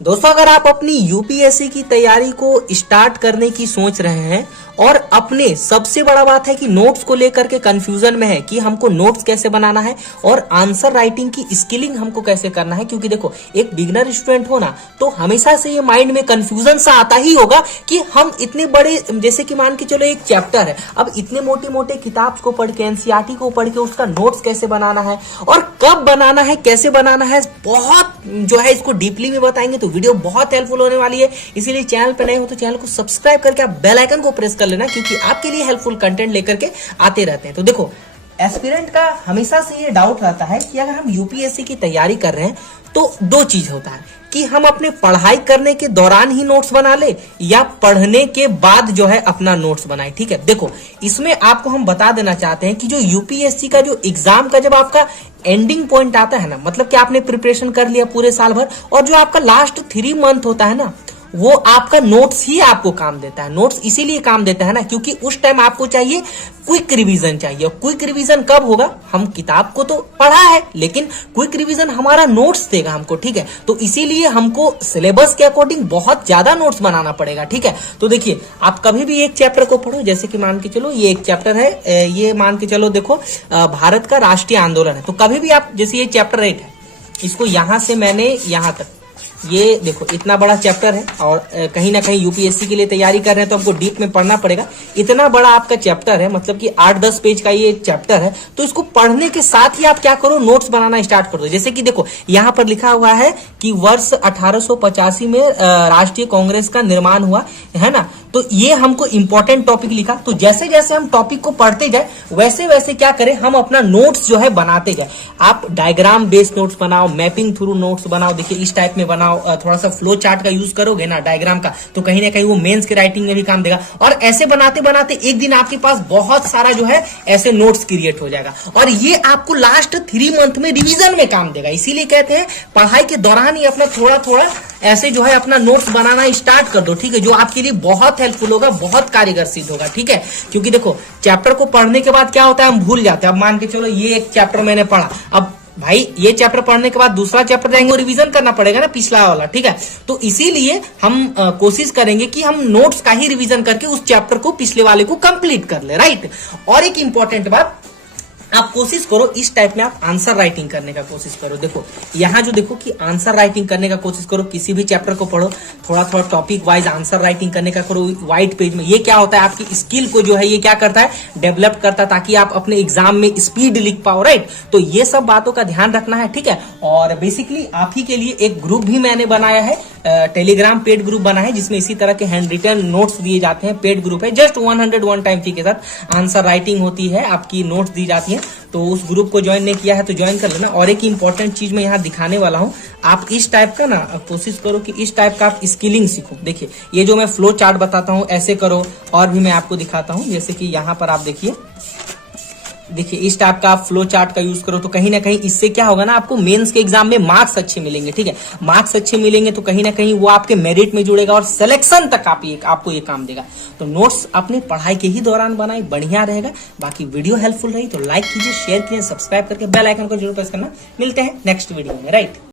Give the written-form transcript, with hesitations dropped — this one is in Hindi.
दोस्तों, अगर आप अपनी यूपीएससी की तैयारी को स्टार्ट करने की सोच रहे हैं और अपने सबसे बड़ा बात है कि नोट्स को लेकर के कंफ्यूजन में है कि हमको नोट्स कैसे बनाना है और आंसर राइटिंग की स्किलिंग हमको कैसे करना है, क्योंकि देखो एक बिगनर स्टूडेंट हो ना तो हमेशा से ये माइंड में कंफ्यूजन सा आता ही होगा कि हम इतने बड़े, जैसे कि मान के चलो एक चैप्टर है, अब इतने मोटे मोटे किताब को पढ़ के एनसीईआरटी को पढ़ के उसका नोट्स कैसे बनाना है और कब बनाना है, कैसे बनाना है, बहुत जो है इसको डीपली में बताएंगे तो वीडियो बहुत हेल्पफुल होने वाली है। इसीलिए चैनल पर नए हो तो चैनल को सब्सक्राइब करके आप बेल आइकन को प्रेस कर लेना, क्योंकि आपके लिए हेल्पफुल कंटेंट लेकर के आते रहते हैं। तो देखो, एस्पिरेंट का हमेशा से ये डाउट रहता है कि अगर हम यूपीएससी की तैयारी कर रहे हैं तो दो चीज होता है कि हम अपने पढ़ाई करने के दौरान ही नोट्स बना ले या पढ़ने के बाद जो है अपना नोट्स बनाए। ठीक है, देखो इसमें आपको हम बता देना चाहते हैं कि जो यूपीएससी का जो एग्जाम का जब आपका एंडिंग पॉइंट आता है ना, मतलब कि आपने प्रिपरेशन कर लिया पूरे साल भर और जो आपका लास्ट 3 मंथ होता है ना, वो आपका नोट्स ही आपको काम देता है। नोट्स इसीलिए काम देता है ना क्योंकि उस टाइम आपको चाहिए क्विक रिवीजन चाहिए। क्विक रिवीजन कब होगा? हम किताब को तो पढ़ा है लेकिन क्विक रिवीजन हमारा नोट्स देगा हमको। ठीक है, तो इसीलिए हमको सिलेबस के अकॉर्डिंग बहुत ज्यादा नोट्स बनाना पड़ेगा। ठीक है, तो देखिए आप कभी भी एक चैप्टर को पढ़ो, जैसे कि मान के चलो ये एक चैप्टर है, ये मान के चलो देखो भारत का राष्ट्रीय आंदोलन है, तो कभी भी आप, जैसे ये चैप्टर 8 है, इसको यहां से मैंने यहां तक, ये देखो इतना बड़ा चैप्टर है और कहीं ना कहीं यूपीएससी के लिए तैयारी कर रहे हैं तो हमको डीप में पढ़ना पड़ेगा। इतना बड़ा आपका चैप्टर है, मतलब कि 8-10 पेज का ये चैप्टर है, तो इसको पढ़ने के साथ ही आप क्या करो, नोट्स बनाना स्टार्ट कर दो। जैसे कि देखो यहाँ पर लिखा हुआ है कि वर्ष 1885 में राष्ट्रीय कांग्रेस का निर्माण हुआ है ना, तो ये हमको इंपॉर्टेंट टॉपिक लिखा। तो जैसे जैसे हम टॉपिक को पढ़ते जाए वैसे वैसे क्या करें, हम अपना नोट्स जो है बनाते जाए। आप डायग्राम बेस्ड नोट्स बनाओ, मैपिंग थ्रू नोट्स बनाओ, देखिए इस टाइप में बनाओ, थोड़ा सा फ्लो चार्ट का यूज करोगे ना डायग्राम का, तो कहीं ना कहीं वो मेंस की राइटिंग में भी काम देगा। और ऐसे बनाते बनाते एक दिन आपके पास बहुत सारा जो है ऐसे नोट्स क्रिएट हो जाएगा और ये आपको लास्ट 3 मंथ में रिवीजन में काम देगा। इसीलिए कहते हैं पढ़ाई के दौरान ही अपना थोड़ा थोड़ा ऐसे जो है अपना नोट्स बनाना स्टार्ट कर दो। ठीक है, जो आपके लिए बहुत हेल्पफुल होगा, बहुत कारगर सिद्ध होगा। ठीक है, क्योंकि देखो चैप्टर को पढ़ने के बाद क्या होता है, हम भूल जाते हैं। अब मान के चलो ये एक चैप्टर मैंने पढ़ा, अब भाई ये चैप्टर पढ़ने के बाद दूसरा चैप्टर जाएंगे और रिवीजन करना पड़ेगा ना पिछला वाला। ठीक है, तो इसीलिए हम कोशिश करेंगे कि हम नोट्स का ही रिवीजन करके उस चैप्टर को पिछले वाले को कंप्लीट कर ले। राइट, और एक इंपॉर्टेंट बात, आप कोशिश करो इस टाइप में आप आंसर राइटिंग करने का कोशिश करो। देखो यहाँ जो देखो कि आंसर राइटिंग करने का कोशिश करो, किसी भी चैप्टर को पढ़ो, थोड़ा थोड़ा टॉपिक वाइज आंसर राइटिंग करने का करो व्हाइट पेज में। ये क्या होता है, आपकी स्किल को जो है ये क्या करता है, डेवलप करता है, ताकि आप अपने एग्जाम में स्पीड लिख पाओ। राइट, तो ये सब बातों का ध्यान रखना है। ठीक है, और बेसिकली आप ही के लिए एक ग्रुप भी मैंने बनाया है, टेलीग्राम पेड ग्रुप बना है, जिसमें इसी तरह के हैंड रिटन नोट्स दिए जाते हैं। पेड ग्रुप है, जस्ट 101 टाइम फी के साथ आंसर राइटिंग होती है, आपकी नोट्स दी जाती है। तो उस ग्रुप को ज्वाइन नहीं किया है तो ज्वाइन कर लेना। और एक इंपॉर्टेंट चीज मैं यहाँ दिखाने वाला हूँ, आप इस टाइप का ना कोशिश करो कि इस टाइप का आप स्किलिंग सीखो। देखिए ये जो मैं फ्लो चार्ट बताता हूँ ऐसे करो, और भी मैं आपको दिखाता हूँ, जैसे कि यहाँ पर आप देखिए इस टाइप का आप फ्लो चार्ट का यूज करो, तो कहीं ना कहीं इससे क्या होगा ना, आपको मेंस के एग्जाम में मार्क्स अच्छे मिलेंगे। ठीक है, मार्क्स अच्छे मिलेंगे तो कहीं ना कहीं वो आपके मेरिट में जुड़ेगा और सिलेक्शन तक आपको ये काम देगा। तो नोट्स अपने पढ़ाई के ही दौरान बनाए, बढ़िया रहेगा। बाकी वीडियो हेल्पफुल रही तो लाइक कीजिए, शेयर कीजिए, सब्सक्राइब करके बेल आइकन को जरूर प्रेस करना। मिलते हैं नेक्स्ट वीडियो में। राइट।